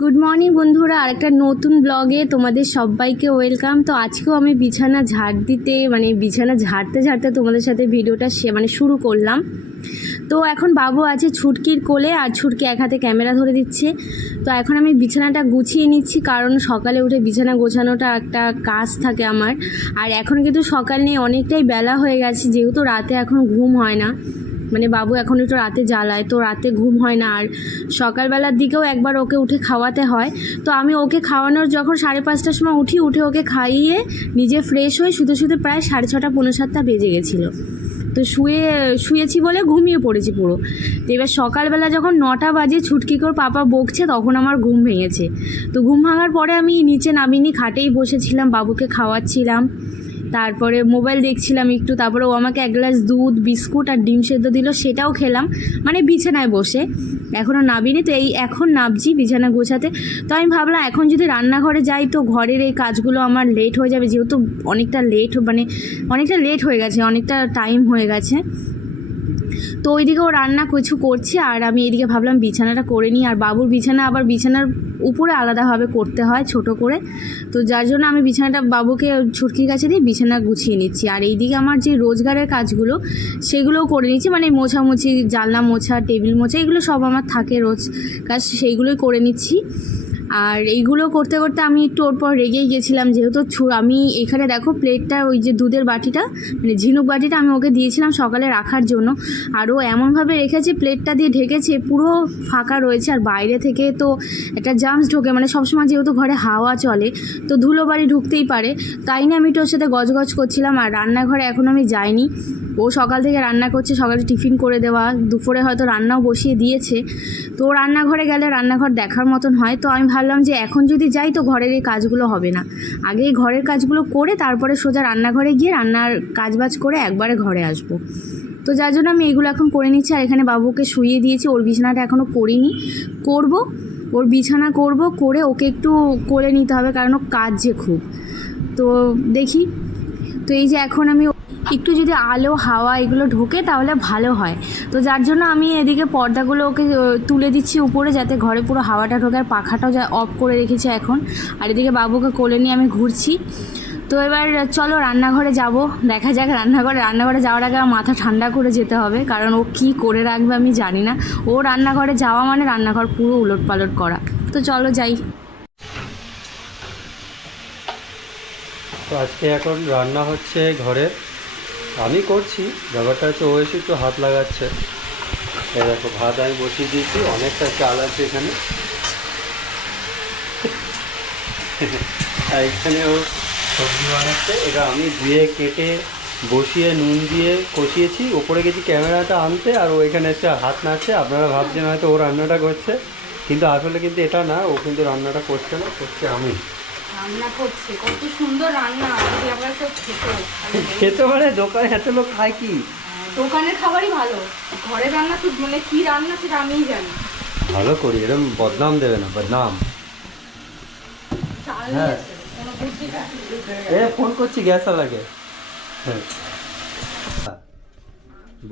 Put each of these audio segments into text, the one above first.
Good morning বন্ধুরা। আরেকটা নতুন ব্লগে তোমাদের সবাইকে ওয়েলকাম তো আজকেও আমি বিছানা ঝাড় দিতে মানে বিছানা ঝাড়তে ঝাড়তে তোমাদের সাথে ভিডিওটা সে মানে শুরু করলাম। তো এখন বাবু আছে ছুটকির কোলে, আর ছুটকি এক হাতে ক্যামেরা ধরে দিচ্ছে। তো এখন আমি বিছানাটা গুছিয়ে নিচ্ছি, কারণ সকালে উঠে বিছানা গোছানোটা একটা কাজ থাকে আমার। আর এখন কিন্তু সকাল নেই অনেকটাই বেলা হয়ে গেছে, যেহেতু রাতে এখন ঘুম হয় না। মানে বাবু এখন একটু রাতে জ্বালায়, তো রাতে ঘুম হয় না। আর সকালবেলার দিকেও একবার ওকে উঠে খাওয়াতে হয়। তো আমি ওকে খাওয়ানোর যখন সাড়ে পাঁচটার সময় উঠি, উঠে ওকে খাইয়ে নিজে ফ্রেশ হয়ে শুতে শুতে প্রায় সাড়ে ছটা পনেরো সাতটা বেজে গেছিল। তো শুয়ে, শুয়েছি বলে ঘুমিয়ে পড়েছি পুরো। তো এবার সকালবেলা যখন নটা বাজে, ছুটকি করে পাপা বকছে, তখন আমার ঘুম ভেঙেছে। তো ঘুম ভাঙার পরে আমি নিচে নামিনি, খাটেই বসেছিলাম, বাবুকে খাওয়াচ্ছিলাম। তারপরে মোবাইল দেখছিলাম একটু, তারপরে ও আমাকে এক গ্লাস দুধ, বিস্কুট আর ডিম সেদ্ধ দিল, সেটাও খেলাম। মানে বিছানায় বসে। এখনও নাবিনি, তো এই এখন নাবছি বিছানা গোছাতে। তো আমি ভাবলাম, এখন যদি রান্নাঘরে যাই তো ঘরের এই কাজগুলো আমার লেট হয়ে যাবে, যেহেতু অনেকটা লেট মানে অনেকটা লেট হয়ে গেছে, অনেকটা টাইম হয়ে গেছে। তো ওইদিকে ও রান্না কিছু করছে আর আমি এদিকে ভাবলাম বিছানাটা করে নিই। আর বাবুর বিছানা আবার বিছানার উপরে আলাদাভাবে করতে হয় ছোট করে। তো যার জন্য আমি বিছানাটা বাবুকে ছুটকির কাছে দিয়ে বিছানা গুছিয়ে নিচ্ছি। আর এইদিকে আমার যে রোজগারের কাজগুলো, সেগুলোও করে নিচ্ছি। মানে মোছামুছি, জানলা মোছা, টেবিল মোছা, এগুলো সব আমার থাকে রোজ কাজ, সেইগুলোই করে নিচ্ছি। আর এইগুলো করতে করতে আমি একটু ওর পর রেগেই গেছিলাম, যেহেতু ছু- আমি এখানে দেখো প্লেটটা, ওই যে দুধের বাটিটা মানে ঝিনুক বাটিটা আমি ওকে দিয়েছিলাম সকালে রাখার জন্য। আর ও এমনভাবে রেখেছে, প্লেটটা দিয়ে ঢেকেছে, পুরো ফাঁকা রয়েছে, আর বাইরে থেকে তো একটা জামস ঢোকে মানে সবসময় যেহেতু ঘরে হাওয়া চলে, তো ধুলো বাড়ি ঢুকতেই পারে। তাই না আমি একটু ওর সাথে গজগজ করছিলাম, আর রান্নাঘরে এখন আমি যাইনি। ও সকাল থেকে রান্না করছে, সকালে টিফিন করে দেওয়া, দুপুরে হয়তো রান্নাও বসিয়ে দিয়েছে। তো রান্নাঘরে গেলে রান্নাঘর দেখার মতন হয়। তো আমি ভাবলাম যে এখন যদি যাই তো ঘরের এই কাজগুলো হবে না। আগে এই ঘরের কাজগুলো করে তারপরে সোজা রান্নাঘরে গিয়ে রান্নার কাজবাজ করে একবারে ঘরে আসব। তো যার জন্য আমি এগুলো এখন করে নিচ্ছি। আর এখানে বাবুকে শুইয়ে দিয়েছি। ওর বিছানাটা এখনও করিনি করব, ওর বিছানা করব, করে ওকে একটু কোলে নিতে হবে। কারণ ও যে খুব। তো দেখি। তো এই যে এখন আমি একটু যদি আলো, হাওয়া এগুলো ঢোকে তাহলে ভালো হয়। তো যার জন্য আমি এদিকে পর্দাগুলো ওকে তুলে দিচ্ছি উপরে যাতে ঘরে পুরো হাওয়াটা ঢোকে আর পাখাটাও যা অফ করে রেখেছি এখন। আর এদিকে বাবুকে কোলে নিয়ে আমি ঘুরছি। তো এবার চলো রান্নাঘরে যাব। দেখা যাক রান্নাঘরে রান্নাঘরে যাওয়ার আগে আমার মাথা ঠান্ডা করে যেতে হবে, কারণ ও কী করে রাখবে আমি জানি না। ও রান্নাঘরে যাওয়া মানে রান্নাঘর পুরো উলট পালট করা। তো চলো যাই। তো আজকে এখন রান্না হচ্ছে ঘরে আমি করছি, ব্যাপারটা হচ্ছে ও এসে একটু হাত লাগাচ্ছে। দেখো, ভাত আমি বসিয়ে দিয়েছি, অনেকটা চাল আছে এখানে। এখানে ও সবজি বানাচ্ছে। এটা আমি ধুয়ে কেটে বসিয়ে নুন দিয়ে কষিয়েছি। ওপরে গেছি ক্যামেরাটা আনতে, আর ও এখানে হাত নাড়ছে। আপনারা ভাবছেন হয়তো ও রান্নাটা করছে, কিন্তু আসলে কিন্তু এটা না, ও কিন্তু রান্নাটা করছে না, করছে আমি। রান্না করছে কত সুন্দর রান্না আমরা তো খেতে খেতে মানে দোকানে এত লোক খায় কি? দোকানের খাবারই ভালো। ঘরে রান্না তো মানে কি রান্না সেটা আমিই জানি। ভালো করি এরকম বদনাম দেবে না বদনাম। হ্যাঁ। এ ফোন করছি গ্যাস লাগে হ্যাঁ।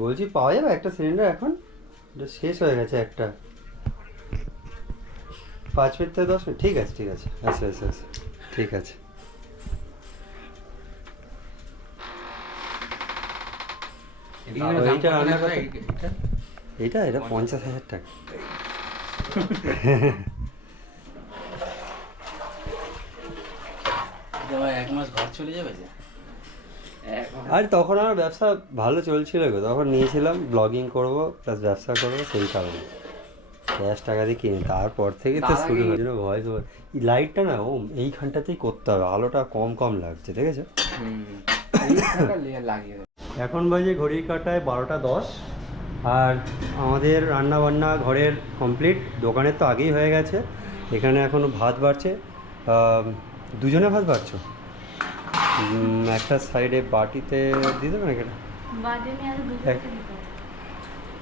বলছি পাওয়া যাবে একটা সিলিন্ডার এখন? এটা শেষ হয়ে গেছে একটা। পাঁচ মিনিট থেকে দশ মিনিট। ঠিক আছে ঠিক আছে। আচ্ছা আচ্ছা আচ্ছা ঠিক আছে। আর করতে- এটা পঞ্চাশ। হাজার টাকা। এক মাস ঘর চলে যাবে যে? আর তখন আমার ব্যবসা ভালো চলছিল গো তখন নিয়েছিলাম ব্লগিং করব প্লাস ব্যবসা করব সেই কারণে। ক্যাশ টাকা দিয়ে কিনে তারপর থেকে তো শুরু আগে- হয়েছিল ভয়েস ওভার এই লাইটটা না ও এইখানটাতেই করতে হবে আলোটা কম কম লাগছে ঠিক আছে? এখন বাজে ঘড়ির কাটায় বারোটা দশ আর আমাদের রান্না বান্না ঘরের কমপ্লিট দোকানের তো আগেই হয়ে গেছে এখানে এখনও ভাত বাড়ছে। দুজনে ভাত বাড়ছো? একটা সাইডে বাটিতে দিয়ে দেবে নাকি এটা? বাদে নিয়ে আর দুধ এক-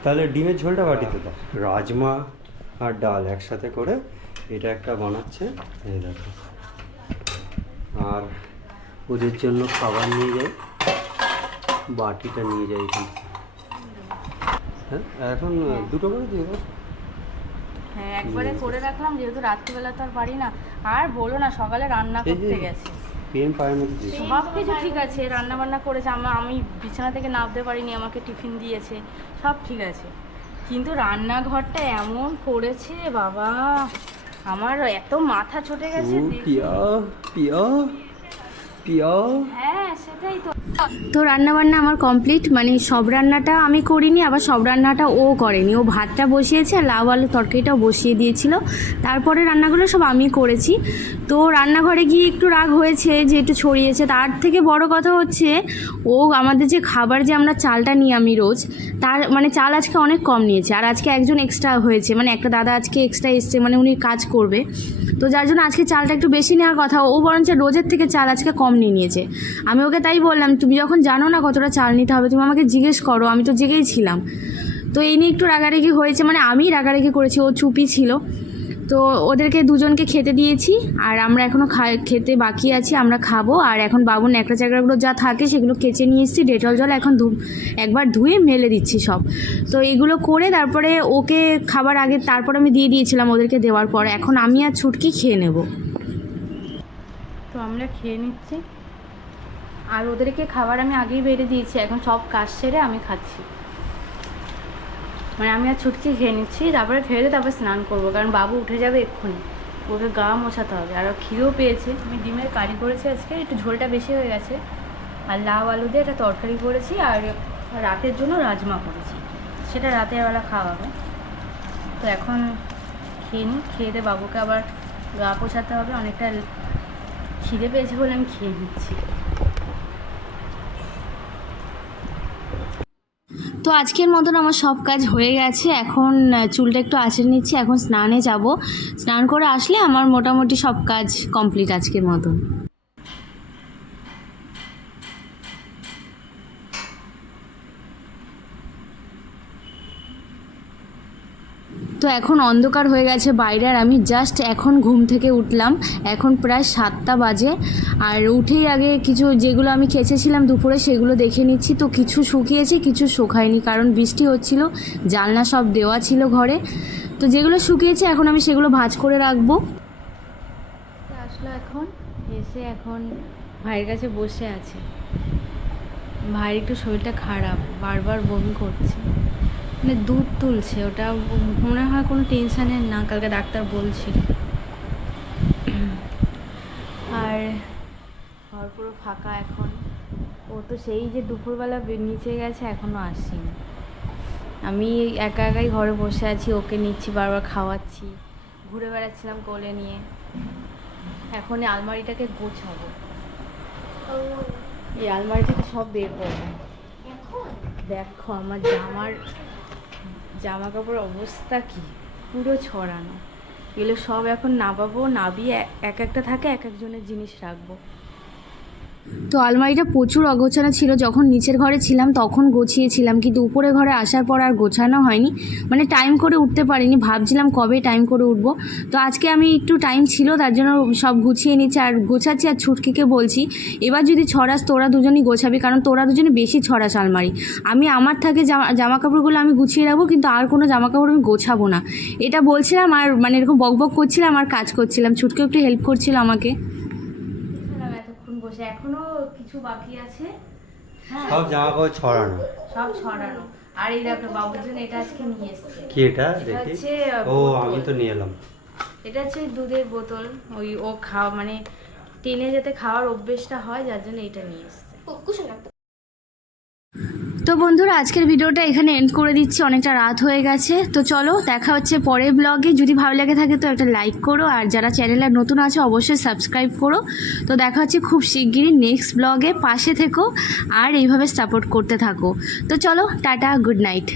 তাহলে ডিমের ঝোলটা বাটিতে দাও। রাজমা আর ডাল একসাথে করে এটা একটা বানাচ্ছে। এই দেখো। আর ওদের জন্য খাবার নিয়ে যাই। বাটিটা নিয়ে যাই এখানে। হ্যাঁ এখন দুটো করে দিয়ে দাও। হ্যাঁ একবারে করে রাখলাম যেহেতু রাত্রিবেলা তো আর পারি না। আর বলো না সকালে রান্না করতে গেছে। পেন পায়ের মধ্যে সব কিছু ঠিক আছে রান্না বান্না করেছে আমার আমি বিছানা থেকে নামতে পারিনি আমাকে টিফিন দিয়েছে সব ঠিক আছে। কিন্তু রান্নাঘরটা এমন করেছে বাবা আমার এত মাথা ছুটে গেছে। পিয়া পিয়া পিয়া। হ্যাঁ সেটাই তো। তো রান্না বান্না আমার কমপ্লিট মানে সব রান্নাটা আমি করিনি, আবার সব রান্নাটা ও করেনি। ও ভাতটা বসিয়েছে আর লাউ আলু তরকারিটাও বসিয়ে দিয়েছিল। তারপরে রান্নাগুলো সব আমি করেছি। তো রান্নাঘরে গিয়ে একটু রাগ হয়েছে যে একটু ছড়িয়েছে। তার থেকে বড় কথা হচ্ছে, ও আমাদের যে খাবার যে আমরা চালটা নিই আমি রোজ, তার মানে চাল আজকে অনেক কম নিয়েছে। আর আজকে একজন এক্সট্রা হয়েছে মানে একটা দাদা আজকে এক্সট্রা এসছে মানে উনি কাজ করবে। তো যার জন্য আজকে চালটা একটু বেশি নেওয়ার কথা, ও বরঞ্চ রোজের থেকে চাল আজকে কম নিয়ে নিয়েছে। আমি ওকে তাই বললাম তুমি যখন জানো না কতটা চাল নিতে হবে, তুমি আমাকে জিজ্ঞেস করো, আমি তো জেগেই ছিলাম। তো এই নিয়ে একটু রাগারাগি হয়েছে মানে আমি রাগারাগি করেছি, ও চুপি ছিল। তো ওদেরকে দুজনকে খেতে দিয়েছি, আর আমরা এখনও খা খেতে বাকি আছি, আমরা খাব। আর এখন বাবুর ন্যাকড়া চ্যাকড়াগুলো যা থাকে সেগুলো কেচে নিয়ে এসেছি, ডেটল জল এখন ধু, একবার ধুয়ে মেলে দিচ্ছি সব। তো এগুলো করে তারপরে ওকে খাবার আগে, তারপর আমি দিয়ে দিয়েছিলাম ওদেরকে দেওয়ার পর। এখন আমি আর ছুটকি খেয়ে নেব। তো আমরা খেয়ে নিচ্ছি। আর ওদেরকে খাবার আমি আগেই বেড়ে দিয়েছি, এখন সব কাজ সেরে আমি খাচ্ছি। মানে আমি আর ছুটকি খেয়ে নিচ্ছি, তারপরে খেয়ে দিয়ে তারপরে স্নান করব, কারণ বাবু উঠে যাবে এক্ষুনি। ওকে গা মোছাতে হবে, আর ও খিদেও পেয়েছে। আমি ডিমের কারি করেছি আজকে, একটু ঝোলটা বেশি হয়ে গেছে। আর লাউ আলু দিয়ে একটা তরকারি করেছি, আর রাতের জন্য রাজমা করেছি। সেটা রাতের বেলা খাওয়া হবে। তো এখন খেয়ে নিই খেয়ে দিয়ে বাবুকে আবার গা পোছাতে হবে, অনেকটা খিদে পেয়েছে বলে আমি খেয়ে নিচ্ছি। তো আজকের মতন আমার সব কাজ হয়ে গেছে। এখন চুলটা একটু আঁচড়ে নিচ্ছি। এখন স্নানে যাব। স্নান করে আসলে আমার মোটামুটি সব কাজ কমপ্লিট আজকের মতন। তো এখন অন্ধকার হয়ে গেছে বাইরে আর আমি জাস্ট এখন ঘুম থেকে উঠলাম। এখন প্রায় সাতটা বাজে। আর উঠেই আগে কিছু যেগুলো আমি কেচেছিলাম দুপুরে সেগুলো দেখে নিচ্ছি। তো কিছু শুকিয়েছে, কিছু শুকায়নি কারণ বৃষ্টি হচ্ছিল, জানলা সব দেওয়া ছিল ঘরে। তো যেগুলো শুকিয়েছে এখন আমি সেগুলো ভাঁজ করে রাখব। আসলো এখন? এসে এখন ভাইয়ের কাছে বসে আছে। ভাইয়ের একটু শরীরটা খারাপ, বারবার বমি করছে। মানে দুধ তুলছে ওটা মনে হয় কোনো টেনশানের না কালকে ডাক্তার বলছিল। আর ঘর পুরো ফাঁকা এখন। ও তো সেই যে দুপুরবেলা নিচে গেছে এখনও আসেনি। আমি একা একাই ঘরে বসে আছি ওকে নিচ্ছি বারবার খাওয়াচ্ছি। ঘুরে বেড়াচ্ছিলাম কোলে নিয়ে। এখন এই আলমারিটাকে গোছাবো। এই আলমারি থেকে সব বের করব। দেখো আমার জামার জামা কাপড় অবস্থা কি? পুরো ছড়ানো। এগুলো সব এখন নাবাবো, নাবিয়ে এক একটা থাকে, এক একজনের জিনিস রাখব। তো আলমারিটা প্রচুর অগোছানো ছিল। যখন নিচের ঘরে ছিলাম তখন গোছিয়েছিলাম। কিন্তু উপরে ঘরে আসার পর আর গোছানো হয়নি। মানে টাইম করে উঠতে পারিনি। ভাবছিলাম কবে টাইম করে উঠবো। তো আজকে আমি একটু টাইম ছিল, তার জন্য সব গুছিয়ে নিচ্ছি। আর গোছাচ্ছি আর ছুটকিকে বলছি, এবার যদি ছড়াস তোরা দুজনই গোছাবি। কারণ তোরা দুজনে বেশি ছড়াস আলমারি। আমি আমার থাকে জামা কাপড়গুলো আমি গুছিয়ে রাখব, কিন্তু আর কোনো জামা কাপড় আমি গোছাবো না। এটা বলছিলাম আর মানে এরকম বক বক করছিলাম আর কাজ করছিলাম। ছুটকে একটু হেল্প করছিল আমাকে। বসে এখনও কিছু বাকি আছে? হ্যাঁ। সব জামা কাপড় ছড়ানো। সব ছড়ানো। আর এই দেখো বাবুর জন্য এটা আজকে নিয়ে এসেছে। কি এটা? দেখি। হচ্ছে ও আমি তো নিয়ে এলাম। এটা হচ্ছে দুধের বোতল। ওই ও খাওয়া মানে টেনে যেতে খাওয়ার অভ্যেসটা হয় যার জন্য এটা নিয়ে এসছে। তো বন্ধুরা, আজকের ভিডিওটা এখানে এন্ড করে দিচ্ছি। অনেকটা রাত হয়ে গেছে। তো চলো, দেখা হচ্ছে পরের ব্লগে যদি ভালো লাগে থাকে, তো একটা লাইক করো। আর যারা চ্যানেলে নতুন আছে, অবশ্যই সাবস্ক্রাইব করো। তো দেখা হচ্ছে খুব শিগগিরই নেক্সট ব্লগে পাশে থেকো আর এইভাবে সাপোর্ট করতে থাকো। তো চলো, টাটা গুড নাইট